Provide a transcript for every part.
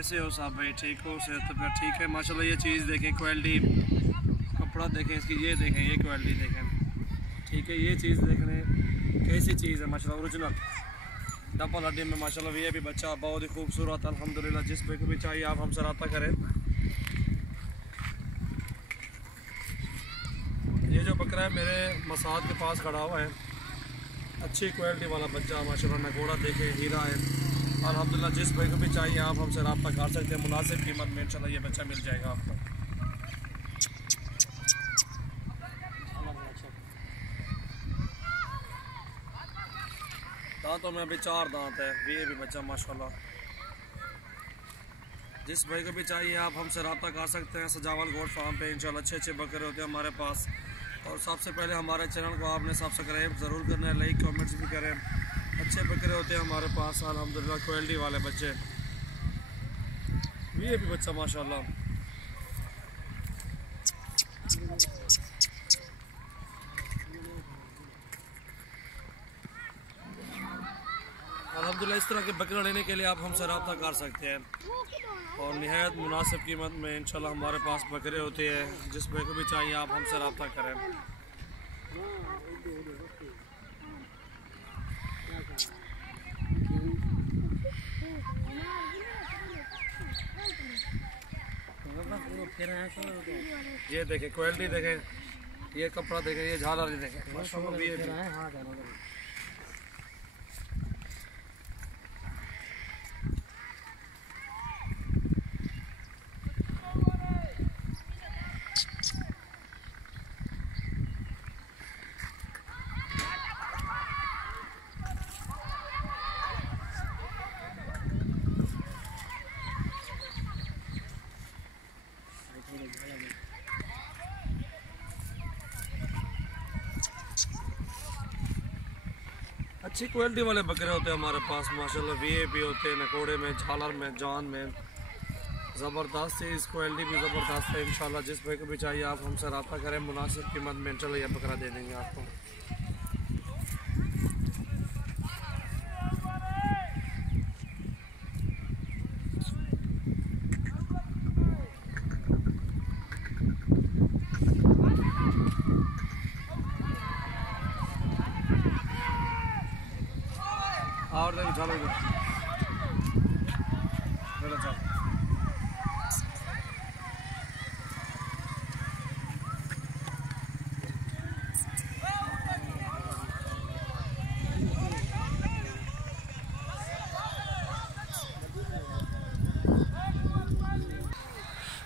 कैसे हो साहब भाई? ठीक हो? सेहत पर ठीक है माशाल्लाह। ये चीज़ देखें, क्वालिटी कपड़ा देखें इसकी, ये देखें, ये क्वालिटी देखें, ठीक है। ये चीज़ देख लें कैसी चीज़ है माशाल्लाह, ओरिजिनल डबल हड्डी में माशाल्लाह। ये भी बच्चा बहुत ही खूबसूरत अल्हम्दुलिल्लाह। जिस पे को भी चाहिए आप हमसे रब्ता करें। ये जो बकरा है मेरे मसाद के पास खड़ा हुआ है, अच्छी क्वालिटी वाला बच्चा माशाल्लाह। नगोड़ा देखें, हीरा है अल्हम्दुलिल्लाह। जिस भाई को भी चाहिए आप हमसे रब्ता कर सकते हैं, मुनासिब कीमत में इंशाल्लाह ये बच्चा मिल जाएगा आपको। दांतों में अभी 4 दांत है। ये भी बच्चा माशाल्लाह। जिस भाई को भी चाहिए आप हमसे रब्ता कर सकते हैं। सजावल गोट फार्म पे इंशाल्लाह अच्छे अच्छे बकरे होते हैं हमारे पास। और सबसे पहले हमारे चैनल को आपने सब्सक्राइब ज़रूर करना है, लाइक कमेंट्स भी करें। अच्छे बकरे होते हैं हमारे पास अल्हम्दुलिल्लाह, क्वालिटी वाले बच्चे। ये भी बच्चा माशाल्लाह। अल्हम्दुलिल्लाह इस तरह के बकरे लेने के लिए आप हमसे रब्ता कर सकते हैं और निहायत मुनासिब कीमत में इंशाल्लाह हमारे पास बकरे होते हैं। जिस भाई को भी चाहिए आप हमसे रब्ता करें। ये देखें क्वालिटी देखें, ये कपड़ा देखें, ये झालर देखें माशाल्लाह। ये अच्छी क्वालिटी वाले बकरे होते हैं हमारे पास माशाल्लाह। वीआईपी होते हैं, नकोड़े में, झालर में, जान में, ज़बरदस्त है। इस क्वालिटी भी ज़बरदस्त है इंशाल्लाह। जिस भाई को भी चाहिए आप हमसे रब्ता करें, मुनासिब कीमत में इंशाल्लाह यह बकरा दे देंगे आपको। और देखो चलो इधर चलो।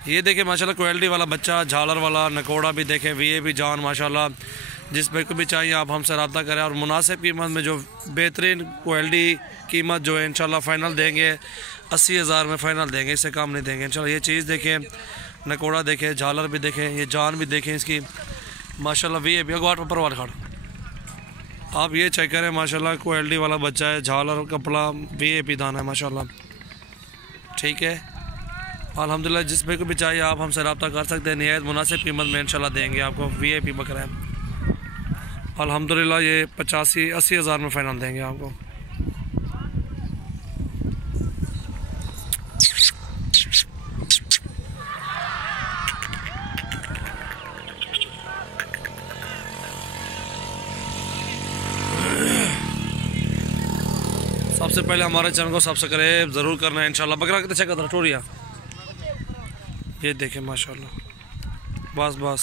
ये देखें माशाल्लाह क्वालिटी वाला बच्चा, झालर वाला, नकोड़ा भी देखें, वीआईपी जान माशाल्लाह। जिस भाई को भी चाहिए आप हमसे रब्ता करें और मुनासिब कीमत में, जो बेहतरीन क्वालिटी कीमत जो है इंशाल्लाह फ़ाइनल देंगे। 80,000 में फ़ाइनल देंगे, इससे कम नहीं देंगे इंशाल्लाह। ये चीज़ देखें, नकोड़ा देखें, झालर भी देखें, ये जान भी देखें इसकी माशाल्लाह। वीआईपी अगवाट पर परवार खड़ आप ये चेक करें माशाल्लाह। क्वालिटी वाला बच्चा है, झालर कपड़ा, वीआईपी दाना है माशाल्लाह, ठीक है अल्हम्दुलिल्लाह। जिस भाई को भी चाहिए आप हमसे रब्ता कर सकते हैं, निहायत मुनासिब कीमत में इंशाल्लाह देंगे आपको। वीआईपी बकरा है अल्हम्दुलिल्लाह। ये 85-80,000 में फ़ाइनल देंगे आपको। सबसे पहले हमारे चैनल को सब्सक्राइब ज़रूर करना है इंशाल्लाह। बकरा कितने चेक करता टोरिया, ये देखें माशाल्लाह। बस बस